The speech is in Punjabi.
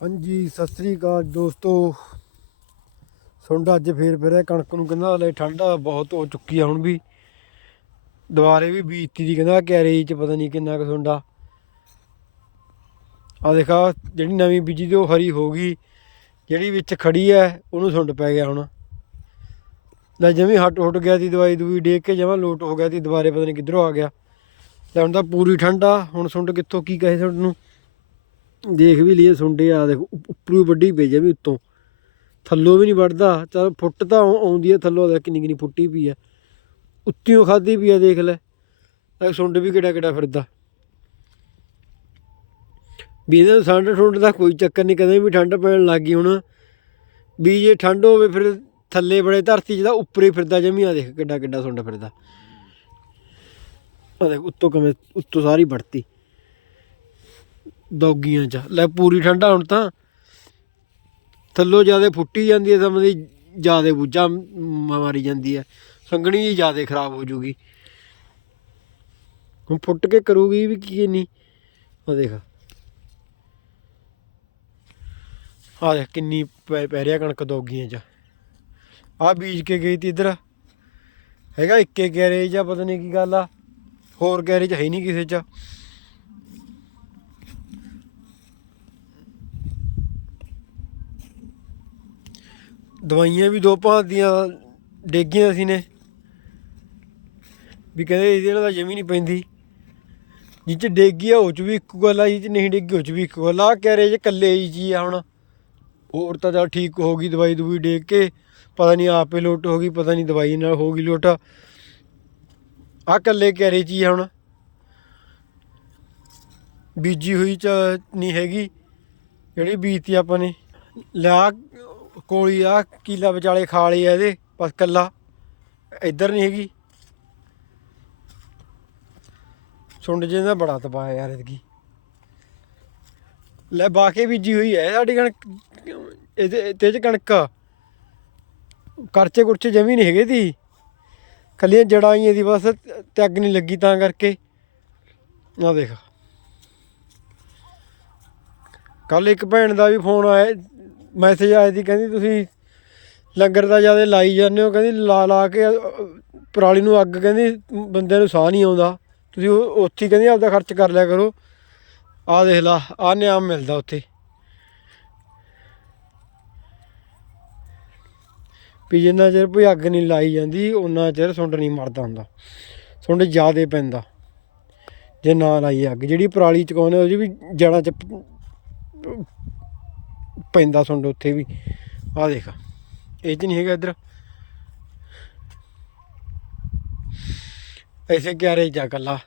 ਹਾਂਜੀ, ਸਤਿ ਸ੍ਰੀ ਅਕਾਲ ਦੋਸਤੋ। ਸੁੰਡਾ ਅੱਜ ਫੇਰ ਫਿਰਿਆ ਕਣਕ ਨੂੰ ਕਹਿੰਦਾ ਲੈ ਠੰਡ ਬਹੁਤ ਹੋ ਚੁੱਕੀ ਆ ਹੁਣ ਵੀ। ਦੁਬਾਰੇ ਵੀ ਬੀਜਤੀ ਦੀ ਕਹਿੰਦਾ ਕੈਰੇ ਚ, ਪਤਾ ਨਹੀਂ ਕਿੰਨਾ ਕੁ ਸੁੰਡਾ ਆ ਦੇਖਾ, ਜਿਹੜੀ ਨਵੀਂ ਬੀਜੀ ਤੇ ਉਹ ਹਰੀ ਹੋ ਗਈ। ਜਿਹੜੀ ਵਿੱਚ ਖੜੀ ਐ, ਉਹਨੂੰ ਸੁੰਡ ਪੈ ਗਿਆ ਹੁਣ। ਲੈ ਜਿਵੇਂ ਹਟ ਹੁੱਟ ਗਿਆ ਸੀ ਦਵਾਈ ਦੂਈ ਡੇਕ ਕੇ, ਜਮਾ ਲੋਟ ਹੋ ਗਿਆ ਸੀ ਦੁਬਾਰੇ, ਪਤਾ ਨਹੀਂ ਕਿੱਧਰੋਂ ਆ ਗਿਆ। ਲੈ ਹੁਣ ਤਾਂ ਪੂਰੀ ਠੰਡਾ ਹੁਣ ਸੁੰਡ ਕਿੱਥੋਂ, ਕੀ ਕਹੇ ਸੁੰਡ ਨੂੰ। ਦੇਖ ਵੀ ਲਈਏ ਸੁੰਡੇ ਆ, ਦੇਖ ਉੱਪਰੋਂ ਹੀ ਵੱਡੀ ਪਈ ਆ ਵੀ ਉੱਤੋਂ। ਥੱਲੋਂ ਵੀ ਨਹੀਂ ਵੱਢਦਾ। ਚਲ ਫੁੱਟ ਤਾਂ ਆਉਂਦੀ ਆ ਥੱਲੋਂ, ਦੇਖ ਕਿੰਨੀ ਕਿੰਨੀ ਫੁੱਟੀ ਪਈ ਆ। ਉੱਤਿਓਂ ਖਾਦੀ ਪਈ ਆ, ਦੇਖ ਲੈ। ਇਹ ਸੁੰਡ ਵੀ ਕਿਹੜਾ ਕਿਹੜਾ ਫਿਰਦਾ। ਵੀ ਇਹਦਾ ਠੰਡ ਠੁੰਡ ਦਾ ਕੋਈ ਚੱਕਰ ਨਹੀਂ, ਕਦੇ ਵੀ ਠੰਡ ਪੈਣ ਲੱਗ ਗਈ ਹੁਣ। ਵੀ ਜੇ ਠੰਡ ਹੋਵੇ ਫਿਰ ਥੱਲੇ ਬੜੇ ਧਰਤੀ ਜਿਹਦਾ ਉੱਪਰ ਫਿਰਦਾ ਜਮੀ ਆ ਦੇਖ ਕਿੱਡਾ ਕਿੱਡਾ ਸੁੰਡ ਫਿਰਦਾ। ਆ ਦੇਖ, ਉੱਤੋਂ ਕਿਵੇਂ, ਉੱਤੋਂ ਸਾਰੀ ਵੜਤੀ ਦੌਗੀਆਂ ਚ। ਲੈ ਪੂਰੀ ਠੰਡਾ ਹੁਣ ਤਾਂ। ਥੱਲੋਂ ਜਿਆਦੇ ਫੁੱਟੀ ਜਾਂਦੀ ਹੈ ਸਮਝੀ ਜਿਆਦੇ ਬੁੱਝਾ ਮਾਰੀ ਜਾਂਦੀ ਹੈ ਸੰਗਣੀ ਜੀ ਜਿਆਦੇ ਖਰਾਬ ਹੋ ਜੂਗੀ। ਹੁਣ ਫੁੱਟ ਕੇ ਕਰੂਗੀ ਵੀ ਕੀ ਨਹੀਂ ਆ ਦੇਖ। ਆ ਦੇਖ ਕਿੰਨੀ ਪੈ ਪੈ ਰਿਹਾ ਕਣਕ ਦੌਗੀਆਂ ਚ। ਆ ਬੀਜ ਕੇ ਗਈ ਤੀ ਇਧਰ। ਹੈਗਾ ਇੱਕੇ ਗੈਰੇਜ ਆ, ਪਤਾ ਨਹੀਂ ਕੀ ਗੱਲ ਆ। ਹੋਰ ਗੈਰੇਜ ਹੈ ਨਹੀਂ ਕਿਸੇ ਚ। ਦਵਾਈਆਂ ਵੀ ਦੋ ਭਾਂਤ ਦੀਆਂ, ਡੇਗੀਆਂ ਸੀ ਨੇ। ਵੀ ਕਹਿੰਦੇ ਇਹਦੇ ਨਾਲ ਤਾਂ ਜਮੀ ਨਹੀਂ ਪੈਂਦੀ। ਜਿਹ ਚ ਡੇਗੀ ਆ, ਉਹ ਚ ਵੀ ਇੱਕੋ ਗੱਲ ਆ, ਜਿਹ ਚ ਨਹੀਂ ਡੇਗੀ, ਉਹ ਚ ਵੀ ਇੱਕੋ ਗੱਲ ਆ। ਕਹਿ ਰਹੇ ਜੇ ਕੱਲੇ ਹੀ ਜੀ ਆ ਹੁਣ। ਹੋਰ ਤਾਂ ਚੱਲ ਠੀਕ ਹੋ ਗਈ ਦਵਾਈ ਦਵਾਈ ਡੇਗ ਕੇ। ਪਤਾ ਨਹੀਂ ਆਪੇ ਲੋਟ ਹੋ ਗਈ, ਪਤਾ ਨਹੀਂ ਦਵਾਈ ਨਾਲ ਹੋ ਗਈ ਲੋਟ। ਆ ਕੱਲੇ ਕਹਿ ਰਹੇ ਜੀ ਆ ਹੁਣ। ਬੀਜੀ ਹੋਈ ਚ ਨਹੀਂ ਹੈਗੀ। ਜਿਹੜੀ ਬੀਜਤੀ ਆਪਾਂ ਨੇ। ਲਿਆ ਕੋਲੀ ਆ, ਕੀਲਾ ਵਿਚਾਲੇ ਖਾ ਆ ਇਹਦੇ, ਬਸ ਕੱਲਾ। ਇੱਧਰ ਨਹੀਂ ਹੈਗੀ। ਸੁੰਡ ਜੇ ਦਾ ਬੜਾ ਤਪਾਇਆ ਯਾਰ ਇਤਕੀ ਲੈ ਬਾਕੇ ਬੀਜੀ ਹੋਈ ਹੈ ਸਾਡੀ ਕਣਕ, ਇਹਦੇ ਤੇ ਚ ਕਣਕ। ਕਰਚੇ ਕੁਰਚੇ ਜਮੀ ਨਹੀਂ ਹੈਗੇ ਦੀ ਕੱਲੀਆਂ ਜੜਾਂ ਆਈਆਂ ਦੀ ਬਸ ਤੇ ਅੱਗ ਨਹੀਂ ਲੱਗੀ ਤਾਂ ਕਰਕੇ। ਆ ਦੇਖ। ਕੱਲ ਇੱਕ ਭੈਣ ਦਾ ਵੀ ਫੋਨ ਆਇਆ ਮੈਸੇਜ ਆਇਆ ਸੀ, ਕਹਿੰਦੀ ਤੁਸੀਂ ਲੰਗਰ ਦਾ ਜ਼ਿਆਦਾ ਲਾਈ ਜਾਂਦੇ ਹੋ, ਕਹਿੰਦੀ ਲਾ ਲਾ ਕੇ ਪਰਾਲੀ ਨੂੰ ਅੱਗ, ਕਹਿੰਦੀ ਬੰਦਿਆਂ ਨੂੰ ਸਾਹ ਨਹੀਂ ਆਉਂਦਾ। ਤੁਸੀਂ ਉਹ- ਉੱਥੇ ਹੀ ਕਹਿੰਦੀ ਆਪਦਾ ਖਰਚ ਕਰ ਲਿਆ ਕਰੋ। ਆਹ ਦੇਖ ਲਾ, ਆਹ ਨਿਆਮ ਮਿਲਦਾ ਉੱਥੇ। ਵੀ ਜਿੰਨਾ ਚਿਰ ਕੋਈ ਅੱਗ ਨਹੀਂ ਲਾਈ ਜਾਂਦੀ ਉਹਨਾਂ ਚਿਰ ਸੁੰਡ ਨਹੀਂ ਮਰਦਾ ਹੁੰਦਾ। ਸੁੰਡ ਜ਼ਿਆਦੇ ਪੈਂਦਾ। ਜੇ ਨਾ ਲਾਈ ਅੱਗ, ਜਿਹੜੀ ਪਰਾਲੀ ਚਕਾਉਂਦੇ ਉਹਦੀ ਵੀ ਜੜਾਂ ਚ ਪੈਂਦਾ ਸੁੰਡ ਉੱਥੇ ਵੀ। ਆਹ ਦੇਖ, ਇਹ ਚ ਨਹੀਂ ਹੈਗਾ ਇੱਧਰ। ਐਸੇ ਕਿਆਰੇ ਜਾ ਕੱਲਾ।